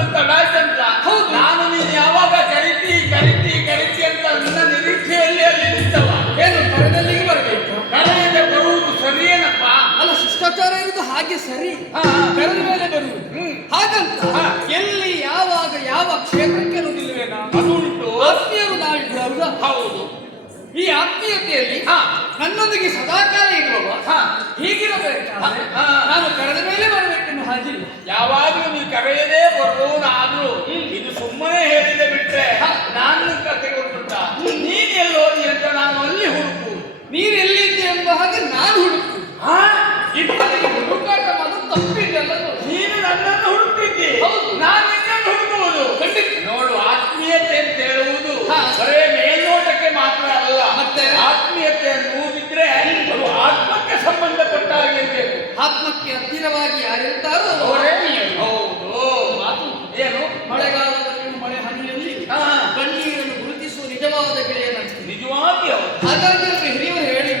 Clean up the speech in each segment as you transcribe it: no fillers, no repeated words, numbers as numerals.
ಒಂದು ತಡ ಚಂದ್ರ. ಹೌದು. ನಾನು ನೀನು ಯಾವಾಗ ಕರಿತಿ ಕರಿತಿ ಕರಿತಿ ಅಂತ ನನ್ನ ನಿರೀಕ್ಷೆಯಲ್ಲಿ ಅಲ್ಲಿ ನಿಂತವ. ಏನು ಕರೆದಲ್ಲಿಗೆ ಬರಬೇಕು? ಕರೆಯದೆ ಬರುವುದು ಸರಿಯೇನಪ್ಪ? ಅಲ್ಲ, ಶಿಷ್ಟಾಚಾರ ಇರುವುದು ಹಾಗೆ ಸರಿ. ಹಾ. ಕರೆದ ಮೇಲೆ ಬರುವುದು. ಹಾಗಂತ ಎಲ್ಲಿ ಯಾವಾಗ ಯಾವ ಕ್ಷೇತ್ರಕ್ಕೆ ಅನ್ನೋದಿಲ್ವೇನಾ? ಅದು ಉಂಟು. ಆತ್ಮೀಯರು ನಾವಿದ್ದು ಹೌದಾ? ಹೌದು. ಈ ಆತ್ಮೀಯತೆಯಲ್ಲಿ ನನ್ನೊಂದಿಗೆ ಸದಾಕಾಲ ಇರುವವ ಹೀಗಿರಬೇಕಾದ್ರೆ ನಾನು ಕರೆದ ಮೇಲೆ ಬರಬೇಕೆನ್ನು ಹಾಗಿಲ್ಲ. ಯಾವಾಗಲೂ ನೀ ಕರೆಯದೇ ಬರುವುದಾದ್ರೂ ಇದು ಸುಮ್ಮನೆ ಹೇಳಿದೆ ಬಿಟ್ರೆ ನಾನು ಕತೆ ಗೊತ್ತುಂಟ. ನೀನ್ ಎಲ್ಲೋದಿ ಅಂತ ನಾನು ಅಲ್ಲಿ ಹುಡುಕು. ನೀನು ಎಲ್ಲಿದ್ದೆ ಎಂಬ ಹಾಗೆ ನಾನು ಹುಡುಕು. ಇಬ್ಬರಿಗೆ ಹುಡುಕಾಟ ಮಾಡೋದು ತಪ್ಪಿದ್ದಲ್ಲ. ನೀನು ನನ್ನನ್ನು ಹುಡುಕ್ತಿದ್ದಿ, ಹೌದು. ನಾನು ನಿನ್ನನ್ನು ಹುಡುಕುವುದು. ಖಂಡಿತ. ನೋಡು, ಆತ್ಮೀಯತೆ ಅಂತ ಹೇಳುವುದು ಬರೇ ಮೇಲ್ನೋಟಕ್ಕೆ ಮಾತ್ರ ಅಲ್ಲ. ಮತ್ತೆ ಆತ್ಮೀಯತೆ ಅನ್ನುವುದಿದ್ರೆ ಅದು ಆತ್ಮಕ್ಕೆ ಸಂಬಂಧಪಟ್ಟ ಹಾಗಿರ್ಬೇಕು. ಆತ್ಮಕ್ಕೆ ಹತ್ತಿರವಾಗಿ ಯಾರಿರ್ತಾರೋ ಅವರೇ ಹೌದು. ಮಾತು ಏನು? ಮಳೆಗಾಲದಲ್ಲಿ ಮಳೆ ಹನಿಯಲ್ಲಿ ಕಣ್ಣೀರನ್ನು ಗುರುತಿಸುವ ನಿಜವಾದ ಗೆಳೆಯನಂತೆ. ನಿಜವಾಗಿ ಹೌದು. ಹಾಗಾಗಿ ಅವರು ಹಿರಿಯವರು ಹೇಳಿ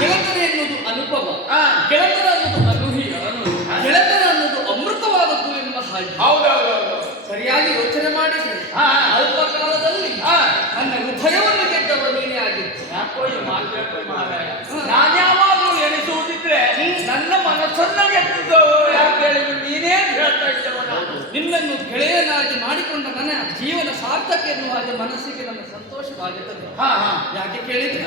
ಗೆಳತನ ಎನ್ನುವುದು ಅನುಭವ, ಗೆಳತನ ಅನ್ನೋದು ಅನುಭೀಯ, ಗೆಳತನ ಅನ್ನೋದು ಅಮೃತವಾದದ್ದು ಎನ್ನುವ ಹಾಗೆ. ಹೌದೌದು. ಸರಿಯಾಗಿ ಯೋಚನೆ ಮಾಡಿದ್ರೆ ಅಲ್ಪ ಕಾಲದಲ್ಲಿ ನನ್ನ ಹೃದಯವನ್ನು ಗೆದ್ದವ ನೀನೇ ಆಗಿತ್ತು. ಯಾಕೋ ಈ ಮಾತು ಮಾರಾಯ. ನಾನ್ಯಾವಾಗಲೂ ಎಣಿಸುವುದಿದ್ರೆ ನನ್ನ ಮನಸ್ಸನ್ನ ಗೆದ್ದಿದ್ದವು. ಯಾಕೆ ಹೇಳಿದ್ರು ನೀನೇ ಹೇಳ್ತಾ ಇದ್ದವ. ನಾನು ನಿನ್ನನ್ನು ಗೆಳೆಯನಾಗಿ ಮಾಡಿಕೊಂಡ ನನ್ನ ಜೀವನ ಸಾರ್ಥಕ ಎನ್ನುವ ಹಾಗೆ ಮನಸ್ಸಿಗೆ ನನ್ನ ಸಂತೋಷವಾಗುತ್ತದೆ. ಯಾಕೆ ಕೇಳಿದ್ರೆ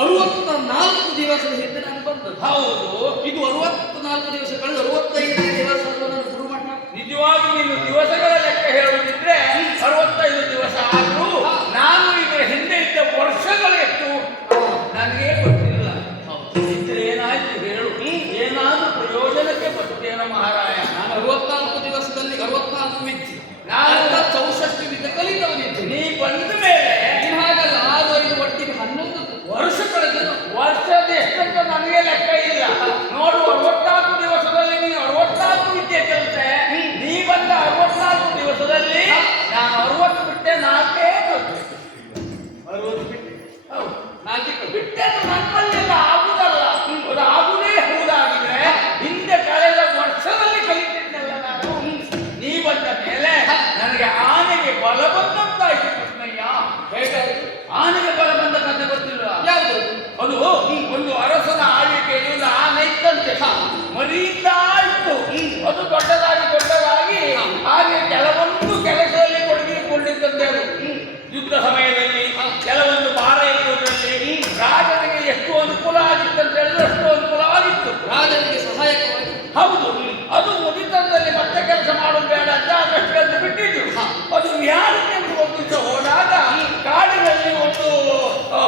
64 ದಿವಸದ ಹಿಂದೆ ನಾನು ಬಂದದ್ದು. ಹೌದು. ಇದು 64 ದಿವಸ ಕಳೆದು 65ನೇ ದಿವಸ ನಾನು ಗುರುಮಠ. ನಿಜವಾಗಿ ನೀನು ದಿವಸಗಳ ಲೆಕ್ಕ ಹೇಳುವುದಿದ್ರೆ 65 ದಿವಸ ಆದ್ರೂ ನಾನು ಇದರ ಹಿಂದೆ ಇದ್ದ ವರ್ಷಗಳೆಷ್ಟು ನನಗೆ ಗೊತ್ತಿಲ್ಲ. ಇದ್ರೆ ಏನಾಯ್ತು ಹೇಳು. ಏನಾದ್ರೂ ಪ್ರಯೋಜನಕ್ಕೆ ಬರ್ತೇನೋ ಮಹಾರಾಯ. ನಾನು 64 ದಿವಸದಲ್ಲಿ 64 ವಿದ್ಯೆ, ನಾನು 64 ವಿದ್ಯೆ ಕಲಿತವನಿದ್ದೆ. ನೀ ಬಂದ ಮೇಲೆ ನೀನು ಹಾಗಲ್ಲ, 6 5 ಒಟ್ಟಿಗೆ 11 ವರ್ಷ ಕಳೆದನು. ವರ್ಷದ ಎಷ್ಟಂತ ನನಗೆ ಲೆಕ್ಕ ಇಲ್ಲ. ನೋಡು, 64 ದಿವಸದಲ್ಲಿ ನೀನು 64 ವಿದ್ಯೆ ಕಲಿತೆ. ನೀ ಬಂದ 64 ದಿವಸದಲ್ಲಿ ನಾನು 60 ಬಿಟ್ಟೆ, 4 ಕಲಿತೆ. 60 ಬಿಟ್ಟೆ. ಹೌದು, 4 ಬಿಟ್ಟೆ. ನಮ್ಮಲ್ಲೆಲ್ಲ ಆಗುದಲ್ಲ. ಅದು ಆಗುದೇ ಹೌದಾಗಿದ್ರೆ ಹಿಂದೆ ಕಳೆದ ವರ್ಷದಲ್ಲಿ ಕಲಿತಿದ್ದೆಲ್ಲ ನಾನು. ನೀ ಬಂದ ಮೇಲೆ ನನಗೆ ಆನೆಗೆ ಬಲ ಬಂದಂತಾಯ್ತು ಕೃಷ್ಣಯ್ಯ. ಹೇಗಾಯ್ತು? ಆನೆಗೆ ಬಲ ಬಂದ ಕಥೆ ಗೊತ್ತಿಲ್ವಾ? ಯಾವುದು? ಅದು ಒಂದು ಅರಸನ ಆಳ್ವಿಕೆಯಲ್ಲಿ ಒಂದು ಆನೆ ಇತ್ತಂತೆ. ಮರಿಯಿಂದ ಇತ್ತು. ಅದು ದೊಡ್ಡದಾಗಿ ಹಾಗೆ ಕೆಲವೊಂದು ಕೆಲಸದಲ್ಲಿ ತೊಡಗಿಕೊಂಡಿದ್ದಂತೆ. ಅದು ಯುದ್ಧ ಸಮಯದಲ್ಲಿ ಕೆಲವೊಂದು ಭಾರ ಎತ್ತುವುದರಲ್ಲಿ ರಾಜನಿಗೆ ಎಷ್ಟು ಅನುಕೂಲ ಆಗಿತ್ತಂತ ಹೇಳಿದ್ರೆ ಅಷ್ಟು ಅನುಕೂಲ ಆಗಿತ್ತು. ರಾಜನಿಗೆ ಸಹಾಯಕವಾಗಿ. ಹೌದು. ಅದು ಮುಗಿತದಲ್ಲಿ ಮತ್ತೆ ಕೆಲಸ ಮಾಡೋದು ಬೇಡ ಅಂತ ಅದಷ್ಟು ಬಿಟ್ಟಿದ್ದು. ಅದು ವಿಹಾರಕ್ಕೆ ಒಂದು ದಿವಸ ಹೋದಾಗ ಕಾಡಿನಲ್ಲಿ ಒಂದು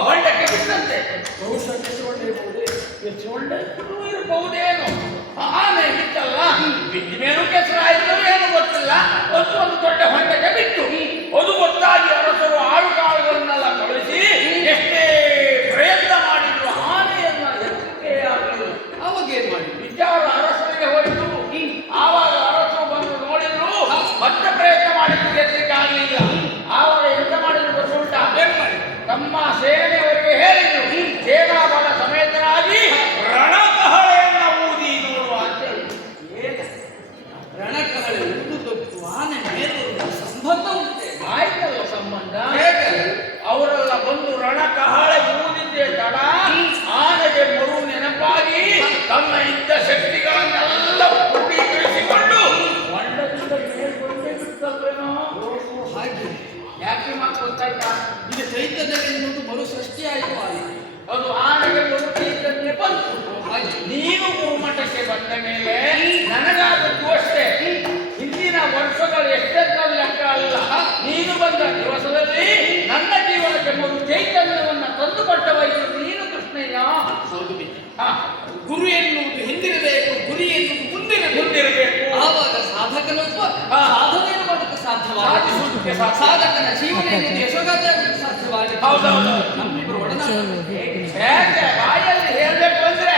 ಹೊಂಡಕ್ಕೆ ಬಿಟ್ಟಂತೆ. ಬಹುಶಃ ಇರಬಹುದೇನು. ಆನೆ ಬಿಟ್ಟಲ್ಲ, ಬಿದ್ದ ಮೇಲೂ ಕೆಸರಾಯಿತು ಏನು ಗೊತ್ತಿಲ್ಲ. ಒಂದು ದೊಡ್ಡ ಹೊಂಡಕ್ಕೆ ಬಿಟ್ಟು ಅದು ಗೊತ್ತಾಗಿ ಅರಸರು ಆಳುಕಾಳುಗಳನ್ನೆಲ್ಲ ಕಳಿಸಿ ಎಷ್ಟೇ ಪ್ರಯತ್ನ ಮಾಡಿದ್ರು ಆನೆಯನ್ನ ಎಚ್ಚರಿಕೆ ಆಗಲಿಲ್ಲ. ಅವಾಗ ಏನ್ ಮಾಡಿ ವಿಚಾರ ಅರಸರಿಗೆ ಹೋಯಿತು. ಆವಾಗ ಅರಸರು ಬಂದು ನೋಡಿದ್ರು, ಮತ್ತೆ ಪ್ರಯತ್ನ ಮಾಡಿದ್ರು, ಎಚ್ಚರಿಕೆ ಆಗಲಿಲ್ಲ. ಆವಾಗ ಎಂತ ಮಾಡಿದ್ರು ಗೊತ್ತುಂಟ? ಏನ್ ಮಾಡಿ ತಮ್ಮ ಸೇನೆಯವರಿಗೆ ಹೇಳಿದ್ರು, ಸೇನಾಬಲ ಸಮೇತರಾಗಿ ರಣಕಹಳೆಯನ್ನ ಊದಿ ನೋಡುವ ಅಂತ ಹೇಳಿ. ರಣಕಹಳೆ ಊದುದಕ್ಕೂ ಆನೆ ಮೇಲುವ ಸಂಬಂಧ ಉಂಟೆ? ಆಯ್ತಲ್ಲ ಸಂಬಂಧ. ಹೇಗೆ? ಅವರೆಲ್ಲ ಬಂದು ರಣಕಹಳೆ ಊದಿದ್ದೆ ತಡ ಆನೆಗೆ ಮರು ನೆನಪಾಗಿ ತನ್ನ ಇದ್ದ ಶಕ್ತಿಗಳನ್ನೆಲ್ಲ ಕ್ರೋಢೀಕರಿಸಿಕೊಂಡು ಹೊಂಡದಿಂದ ಮೇಲ್ಕೊಂಡೇ ಬಿಟ್ಟಲ್ವೇನೋ. ಹಾಗೆ ಯಾಕೆ ಮಾತು ಗೊತ್ತಾಯ್ತಾ? ಇದು ಚೈತನ್ಯ ಎನ್ನುವುದು ಮರು ಸೃಷ್ಟಿಯಾಯಿತು. ಆನೆ ಅದು ಆನೆಗೆ ಮರು ಚೈತನ್ಯ ಬಂತು. ಹಾಗೆ ನೀನು ಗುರುಮಠಕ್ಕೆ ಬಂದ ಮೇಲೆ ನನಗಾದದ್ದು ಅಷ್ಟೇ. ಹಿಂದಿನ ವರ್ಷಗಳು ಎಷ್ಟೆಂದು ಲೆಕ್ಕ ಅಲ್ಲ. ನೀನು ಬಂದ ದಿವಸದಲ್ಲಿ ನನ್ನ ಜೀವನಕ್ಕೆ ಒಂದು ಚೈತನ್ಯವನ್ನು ತಂದುಕೊಟ್ಟವೈತು ನೀನು ಕೃಷ್ಣಯ್ಯ. ಹೌದು. ಗುರು ಎನ್ನುವುದು ಹಿಂದಿರಬೇಕು, ಗುರಿ ಎನ್ನುವುದು ಮುಂದಿರಬೇಕು. ಆವಾಗ ಸಾಧಕನೊಬ್ಬ ಸಾಧನೆಯನ್ನು ಮಾಡೋಕ್ಕೆ ಸಾಧ್ಯವಾಗುತ್ತೆ. ಸಾಧಕನ ಜೀವನ ಯಶೋಗಾತಿಯಾಗಲಿಕ್ಕೆ ಸಾಧ್ಯವಾಗುತ್ತೆ. ಹೌದೌದು. ನಮ್ಮಿಬ್ಬರು ಒಡನಾಟ ಬಾಯಲ್ಲಿ ಹೇಳ್ಬೇಕು ಅಂದ್ರೆ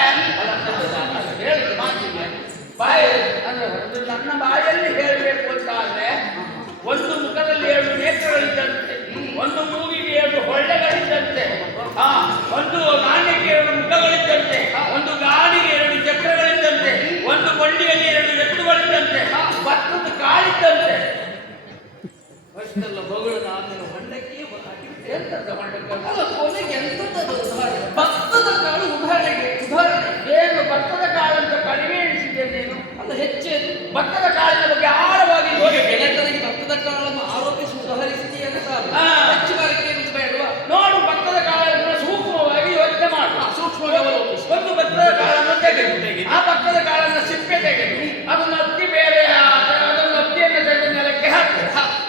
ಹೇಳುದು ಮಾತಿಗೆ ಬಾಯಿ ಅಂದ್ರೆ ನನ್ನ ಬಾಯಲ್ಲಿ ಹೇಳಬೇಕು ಅಂತ ಆದ್ರೆ ಒಂದು ಮುಖದಲ್ಲಿ 2 ನೇತ್ರಗಳಿದ್ದಂತೆ, ಒಂದು ಮೂಗಿಗೆ 2 ಹೊಳ್ಳೆಗಳಿದ್ದಂತೆ, ಒಂದು ನಾಣ್ಯಕ್ಕೆ 2 ಮುಖಗಳಿದ್ದಂತೆ, ಒಂದು ಗಾಡಿಗೆ 2 ಚಕ್ರಗಳಿದ್ದಂತೆ, ಒಂದು ಬಂಡಿಯಲ್ಲಿ 2 ಎತ್ತುಗಳಿದ್ದಂತೆ, ಭತ್ತ ಭತ್ತದ ಕಾಳಿದ್ದಂತೆ. ಅಷ್ಟೆಲ್ಲ ಬೊಗಳದ ಆಮೇಲೆ ಹೊಂಡಕ್ಕೆ ಎಂತದ ಹೊಂಡಕ್ಕೆ? ಅಲ್ಲ, ಕೊನೆಗೆ ಎಂತದ್ದು ಉದಾಹರಣೆ? ಭತ್ತದ ಕಾಳು ಉದಾಹರಣೆ ಏನು ಭತ್ತದ ಕಾಳಂತ ಕಡಿಮೆ ಎಣಿಸಿದೆ ನೀನು? ಅಲ್ಲ, ಹೆಚ್ಚೇನು ಭತ್ತದ ಕಾಳಿನ ಬಗ್ಗೆ ಆಳವಾಗಿ ನೋಡಿ. ಗೆಳೆತನಿಗೆ ಭತ್ತದ ಕಾಳನ್ನು ಆರೋಪಿಸಿ ಉದಾಹರಿಸಿದೆಯೇ ಅಂತ ಹೆಚ್ಚು ಬಾರಿಕೆ ಬೇಡವಾ? ನೋಡು, ಭತ್ತದ ಕಾಳನ್ನು ಸೂಕ್ಷ್ಮವಾಗಿ ಯೋಚನೆ ಮಾಡು. ಸೂಕ್ಷ್ಮವಾಗಿ ಅವಲೋಕಿಸಿ. ಒಂದು ಭತ್ತದ ಕಾಳನ್ನು ತೆಗೆದು ಆ ಭತ್ತದ ಕಾಳನ್ನು ಸಿಪ್ಪೆ ತೆಗೆದು ಅದನ್ನು ಅಕ್ಕಿ ಬೇರೆ ಅದನ್ನು ಅಕ್ಕಿಯನ್ನು ತೆಗೆದು ನೆಲಕ್ಕೆ ಹಾಕು.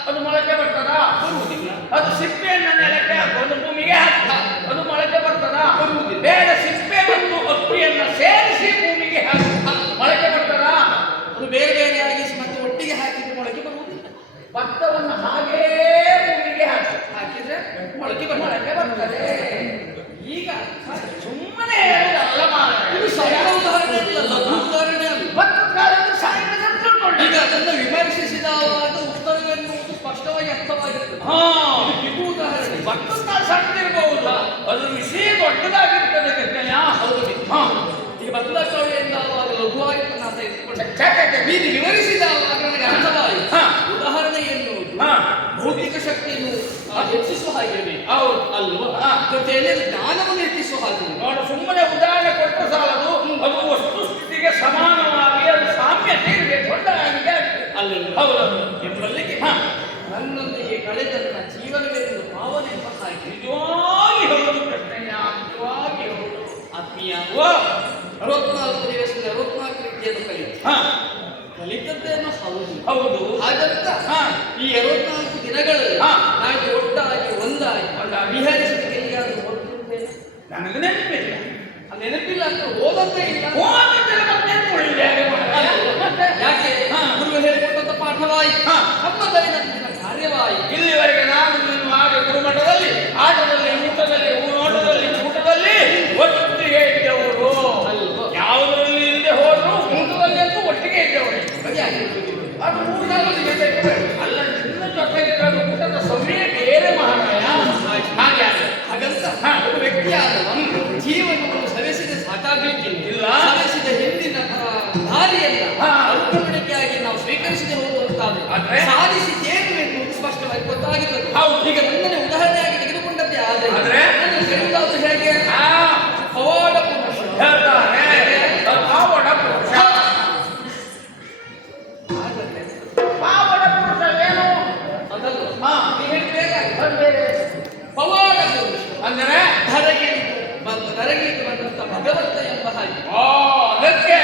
ಅದು ಮೊಳಕೆ ಬರ್ತದಾ? ಬರುವುದಿಲ್ಲ. ಅದು ಸಿಪ್ಪೆಯನ್ನು ನೆಲಕ್ಕೆ ಹಾಕು, ಅದು ಭೂಮಿಗೆ ಹಾಕು. ಅದು ಮೊಳಕೆ ಬರ್ತದಾ? ಬರುವುದಿಲ್ಲ. ಬೇಡ, ಸಿಪ್ಪೆ ಮತ್ತು ಅಕ್ಕಿಯನ್ನು ಸೇರಿಸಿ ಭೂಮಿಗೆ ಹಾಕು, ಮೊಳಕೆ ಬರ್ತದಾ? ಅದು ಬೇರೆ ಬೇರೆ ಆಗಿ ಮತ್ತೆ ಒಟ್ಟಿಗೆ ಹಾಕಿದ್ರೆ ಮೊಳಕೆ ಬರುವುದಿಲ್ಲ. ಭತ್ತವನ್ನು ಹಾಗೇ ಭೂಮಿಗೆ ಹಾಕು, ಹಾಕಿದ್ರೆ ಮೊಳಕೆ ಮೊಳಕೆ ಬರ್ತದೆ. ಈಗ ಸುಮ್ಮನೆ ಹೇಳುವುದಲ್ಲ ಮಾರ್ರೆ. ಇದು ಸರಳ ಉದಾಹರಣೆ ಅಲ್ಲ, ಲಘು ಉದಾಹರಣೆ ಅಲ್ಲ. ಭತ್ತದ ಕಾಳನ್ನು ಸಾಹಿತ್ಯ ತಿಳ್ಕೊಂಡೆ. ಈಗ ಅದನ್ನು ವಿಮರ್ಶಿಸಿದಾಗ ಉತ್ತರವೆನ್ನುವುದು ಸ್ಪಷ್ಟವಾಗಿ ಅರ್ಥವಾಗಿರ್ತದೆ. ಇದು ಉದಾಹರಣೆ. ಭತ್ತದ ಕಾಳು ಸಣ್ಣದಿರಬಹುದು, ಅದು ವಿಷಯ ದೊಡ್ಡದಾಗಿರ್ತದೆ. ಹೌದು. ಈಗ ಭತ್ತದ ಕಾಳು ಎಂದಾವಾಗ ಲಘುವಾಗಿ ನಾನು ತೆಗೆದುಕೊಂಡೆ. ನೀನು ವಿವರಿಸಿದಾಗ ನನಗೆ ಅರ್ಥವಾಯಿತು. ಉದಾಹರಣೆ ಎನ್ನುವುದು ಭೌತಿಕ ಶಕ್ತಿಯನ್ನು ಹೆಚ್ಚಿಸುವ ಹಾಗೆ ಅಲ್ವಾ? ಜೊತೆಯಲ್ಲಿ ಜ್ಞಾನವನ್ನು ಹೆಚ್ಚಿಸುವ ಹಾಗೆ. ನೋಡು, ಸುಮ್ಮನೆ ಉದಾಹರಣೆ ಕೊಟ್ಟರೆ ಸಾಲದು, ಅದು ವಸ್ತು ಸ್ಥಿತಿಗೆ ಸಮಾನವಾಗಿ ಅದು ಸಾಮ್ಯತೆ ಇರಬೇಕು. ದೊಡ್ಡದಾಗಿದೆ ಅಲ್ಲಿ ಹೌದು ಎಂಬಲ್ಲಿಗೆ ನನ್ನೊಂದಿಗೆ ಕಳೆದ ನನ್ನ ಜೀವನವೆಂದು ಭಾವನೆ ಎಂಬ ಹಾಗೆ. ನಿಜವಾಗಿ ಹೌದು ಕೃಷ್ಣಯ್ಯ, ನಿಜವಾಗಿ ಹೌದು ಆತ್ಮೀಯ. 64 ದಿವಸದಿಂದ 64 ರೀತಿಯನ್ನು ಕಲಿತದ್ದೇನೋ ಹೌದು. ಹಾಗಂತ ಈ 64 ದಿನಗಳಲ್ಲಿ ನಾವು ಒಟ್ಟಾಗಿ ಒಂದಾಗಿ ವಿಹರಿಸಿದ ಎಲ್ಲಿಯಾದರೂ ಹೊರಟಿದ್ದೇನೆ? ನನಗೆ ನೆನಪಿಲ್ಲ. ನೆನಪಿಲ್ಲ ಅಂತ ಓದತ್ತೇ ಇಲ್ಲ. ಯಾಕೆ? ಗುರು ಹೇಳಿಕೊಟ್ಟಂತ ಪಾಠವಾಯಿತು, ನಮ್ಮ ದೈನಂದಿನ ಕಾರ್ಯವಾಯಿತು. ಇಲ್ಲಿವರೆಗೆ ನಾನು ನೀನು ಹಾಗೆ ಗುರುಮಠದಲ್ಲಿ ಆಟದಲ್ಲಿ ಊಟದಲ್ಲಿ ನೋಟದಲ್ಲಿ ಊಟದಲ್ಲಿ ಒಟ್ಟಿಗೆ ಇದ್ದವರು, ಯಾವುದರಲ್ಲಿ ಇಲ್ಲದೆ ಹೋದ್ರು ಊಟದಲ್ಲಿ ಅಂತೂ ಒಟ್ಟಿಗೆ ಇದ್ದವರು. ಅದು ಊಟದಲ್ಲಿ ಅಲ್ಲ, ನಿನ್ನ ಜೊತೆ ಇದ್ದಾಗ ಊಟದ ಸಮಯ ಬೇರೆ ಮಹಾರಾಯ. ಹಾಗಂತ ಒಬ್ಬ ವ್ಯಕ್ತಿ ಆದವ ಜೀವನವನ್ನು ಸವೆಸಿದ ಸಾಕಾಗಲಿಕ್ಕಿಲ್ಲ. ಸವೆಸಿದ ಹಿಂದಿನ ದಾರಿಯನ್ನ ಅನುಕ್ರಮಣೆಯಾಗಿ ನಾವು ಸ್ವೀಕರಿಸದೆ ಹೋಗುವಂತಾದ್ರೆ ಸಾಧಿಸಿದ್ದೇನು ಎನ್ನುವುದು ಸ್ಪಷ್ಟವಾಗಿ ಗೊತ್ತಾಗುತ್ತದೆ. ಈಗ ನನ್ನನ್ನು ಉದಾಹರಣೆಯಾಗಿ ತೆಗೆದುಕೊಂಡದ್ದೇ ಆದರೆ ನಾನು ಹೇಳುವುದಾದ್ರೂ ಹೇಗೆ? ಪವಾಡ ಪುರುಷ ಹೇಳ್ತಾರೆ. ಪಾವಡ ಪುರುಷ. ಪಾವಡ ಪುರುಷ ಏನು? ಅದಲ್ಲ, ನೀವು ಹೇಳಿದ್ರೆ ಪವಾಡ ಪುರುಷ ಅಂದರೆ ಧರೆಗೆ ಬಂದಂತ ಭಗವಂತ ಎಂಬ ಹಾಗೆ. ಅದಕ್ಕೆ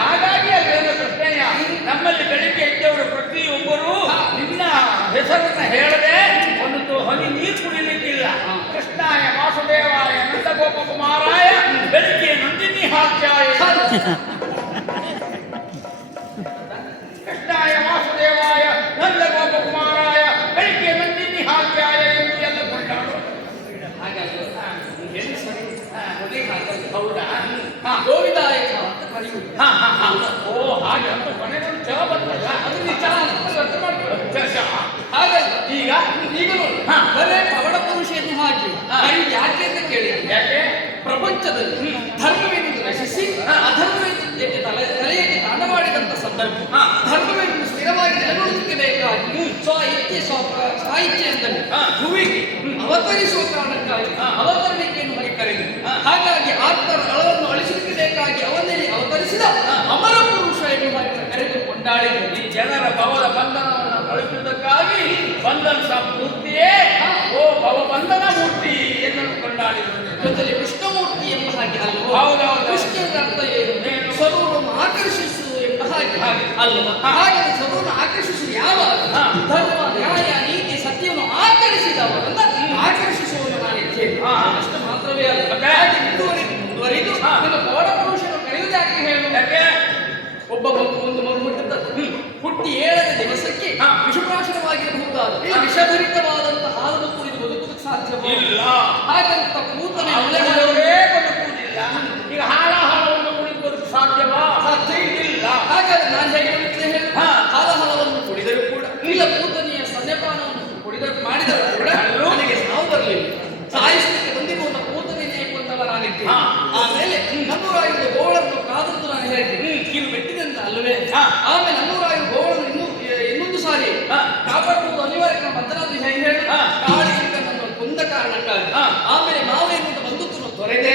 ಹಾಗಾಗಿ ಅಲ್ವೇನೋ ಕೃಷ್ಣಯ್ಯ, ನಮ್ಮಲ್ಲಿ ಬೆಳಿಗ್ಗೆ ಇದ್ದವರು ಪ್ರತಿಯೊಬ್ಬರು ನಿನ್ನ ಹೆಸರನ್ನ ಹೇಳದೆ ಒಂದು ಹನಿ ನೀರು ಕುಡಿಲಿಕ್ಕಿಲ್ಲ. ಕೃಷ್ಣಾಯ ವಾಸುದೇವಾಯ ನಂದಗೋಪ ಕುಮಾರಾಯ ಬೆಳಿಗ್ಗೆ ನಂದಿನಿ ಹಾಕ್ಯಾಯ. ಕೃಷ್ಣಾಯ ವಾಸುದೇವಾಯ ನಂದಗೋಪ ಕುಮಾರಾಯ ಬೆಳಿಗ್ಗೆ ನಂದಿನಿ ಹಾಕ್ಯಾಯ ಎಂದು ಎಲ್ಲ ಕೊಂಡಾಡು. ಹಾಗಾಗಿ ಹೌದಾ? ಗೋವಿದಾಯಕ ಅಂತ ಕರೆಯುವುದು. ಓ, ಹಾಗೆ ಅಂತ ಕೊನೆಗೊಂದು ಚ ಬರ್ತಲ್ಲ, ಅದು ನಿಜ ಅರ್ಥ ಮಾಡ್ಕೊಳ್ಳಿ. ಹಾಗಲ್ಲ, ಈಗ ನೋಡಿ, ಬರೇ ಪವಡ ಪುರುಷೆಯನ್ನು ಹಾಕಿ ಯಾಕೆ ಅಂತ ಕೇಳಿ, ಯಾಕೆ ಪ್ರಪಂಚದಲ್ಲಿ ಧರ್ಮವೆಂದು ನಶಿಸಿ ಅಧರ್ಮವೆಂದು ತಲೆಯಲ್ಲಿ ತಾಂಡವಾಡಿದಂತ ಸಂದರ್ಭ ಧರ್ಮವೆಂದು ಸ್ಥಿರವಾಗಿ ನೆಲೆಗೊಳಿಸಲಿಕ್ಕೆ ಬೇಕಾಗಿ ಸಾಹಿತ್ಯದಲ್ಲಿ ಭೂಮಿಗೆ ಅವತರಿಸುವ ಕಾರಣಕ್ಕಾಗಿ ಅವತರಣಿಕೆಯನ್ನು ಹೊರಗೆ ಕರೆದು, ಹಾಗಾಗಿ ಆತ್ಮರ ಅಳವನ್ನು ಅಳಿಸಲಿಕ್ಕೆ ಬೇಕಾಗಿ ಅವನಲ್ಲಿ ಅವತರಿಸಿದ ಅಮರ ಪುರುಷ ಎನ್ನುವ ಕರೆದು ಕೊಂಡಾಡಿದರು. ಈ ಜನರ ಭವದ ಬಂಧನವನ್ನು ಕಳಿಸುವುದಕ್ಕಾಗಿ ಬಂಧನ ಮೂರ್ತಿಯೇ ಓ ಭವಬಂಧನ ಮೂರ್ತಿ ಎನ್ನುವುದು ಕೊಂಡಾಡಿದರು. ಜೊತೆಲಿ ಕೃಷ್ಣಮೂರ್ತಿ ಎಂಬ ಹಾಗೆ ಅಲ್ವ? ಹೌದೌದು. ಕೃಷ್ಣನ ಅರ್ಥ ಏನು? ಸರ್ವರನ್ನು ಆಕರ್ಷಿಸು ಎಂಬ ಹಾಗೆ ಅಲ್ವ? ಹಾಗಾಗಿ ಸರ್ವರನ್ನು ಆಕರ್ಷಿಸುವುದು ಯಾವಾಗ? ಧರ್ಮ, ನ್ಯಾಯ, ನೀತಿ, ಸತ್ಯವನ್ನು ಆಕರ್ಷಿಸಿದವರನ್ನ ಆಕರ್ಷಿಸುವುದು ನಾನಿದ್ದೇನೆ. ಅಷ್ಟು ಮಾತ್ರವೇ ಅಲ್ಲ, ಹಾಗೆ ಮುಂದುವರಿದು ನನ್ನ ಪೌರ ಪುರುಷನು ಕರೆಯುವುದಾಗಿ ಹೇಳು. ಯಾಕೆ? ಒಬ್ಬ ಒಂದು ಮಗು ಹುಟ್ಟಿ 7ನೇ ದಿವಸಕ್ಕೆ ವಿಷಪ್ರಾಶನವಾಗಿರಬಹುದಾದ ವಿಷಭರಿತವಾದಂತಹ ಹಾಲನ್ನು ಕುಡಿದು ಬದುಕುವುದಕ್ಕೆ ಸಾಧ್ಯವಿಲ್ಲ. ಹಾಗಂತ ಕೂತನೆ ಬದುಕುವುದಿಲ್ಲ. ಈಗ ಹಾಲವನ್ನು ಕುಡಿದು ಬದುಕು ಸಾಧ್ಯವಾ? ಸಾಧ್ಯ ಇಲ್ಲ. ಹಾಗಾದ್ರೆ ನಾನು ಹೇಗೆ ಹೇಳುತ್ತೇನೆ ಹೇಳಿ, ಹಾಲವನ್ನು ಕುಡಿದರೂ ಕೂಡ ಇಲ್ಲ ಕೂತನೆಯ ಸ್ತನ್ಯಪಾನವನ್ನು ಮಾಡಿದರೂ ಕೂಡ ನನಗೆ ಸಾವು ಬರಲಿಲ್ಲ. ಸಾಯಿಸಲಿಕ್ಕೆ ಬಂದಿರುವಂತ ಕೂತನೆಯೇ ಕೊಂದವ ನಾನಿದ್ದೇನೆ. ಆಮೇಲೆ 405 ಗೋಳನ್ನು ಕಾದದ್ದು ನಾನು ಹೇಳ್ತೀನಿ ಕಿರು ಬೆಟ್ಟಿದಂತ ಅಲ್ಲವೇ? ಆಮೇಲೆ 405 ಗೋಳನ್ನು ಇನ್ನೂ ಆಮೇಲೆ ಮಾವ ಎನ್ನುವುದು ಬಂದೂಕನ್ನು ತೊರೆದೆ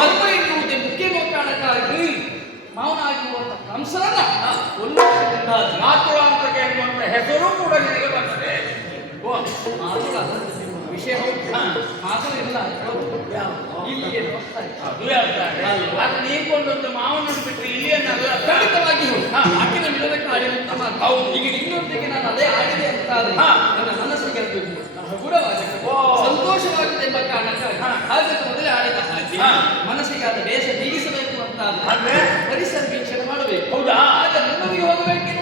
ಧರ್ಮ ಎನ್ನುವುದೇ ಮುಖ್ಯ ಕಾರಣಕ್ಕಾಗಿ ಮಾವನಾಗಿರುವಂತ ಕಂಸನನ್ನ ಮಾತುಳಾಂತಕ ಎನ್ನುವಂತ ಹೆಸರು ಕೂಡ ನಿನಗೆ ಬರ್ತದೆ. ವಿಷಯ ಮಾತು ಇಲ್ಲ ಇಲ್ಲಿಗೆ ಅದು ಹೇಳ್ತಾರೆ. ಅದು ನೀವು ಕೊಂಡೊಂದು ಮಾವನನ್ನು ಬಿಟ್ಟು ಇಲ್ಲಿಯನ್ನಲ್ಲ. ಖಂಡಿತವಾಗಿ ಆಕಿನ ಮಿಲನಕ್ಕೆ ಆಡಿದಂತ ಮಾತು ಈಗ ಇನ್ನೊಂದಿಗೆ ನಾನು ಅದೇ ಆಡಿದೆ ಅಂತ ನನ್ನ ಮನಸ್ಸಿಗೆ ಅದು ಹಗುರವಾಗಿದೆ, ಸಂತೋಷವಾಗಿದೆ ಎಂಬ ಕಾರಣಕ್ಕಾಗಿ ಹಾಗೆ ಮೊದಲೇ ಆಡಿದ ಹಾಗೆ ಮನಸ್ಸಿಗೆ ಅದು ದೇಶ ನೀಗಿಸಬೇಕು ಅಂತ ಪರಿಸರ ವೀಕ್ಷಣೆ ಮಾಡಬೇಕು. ಹೌದಾ? ಆಗ ಮುನ್ನುಗ್ಗಿ ಹೋಗಬೇಕಿಲ್ಲ.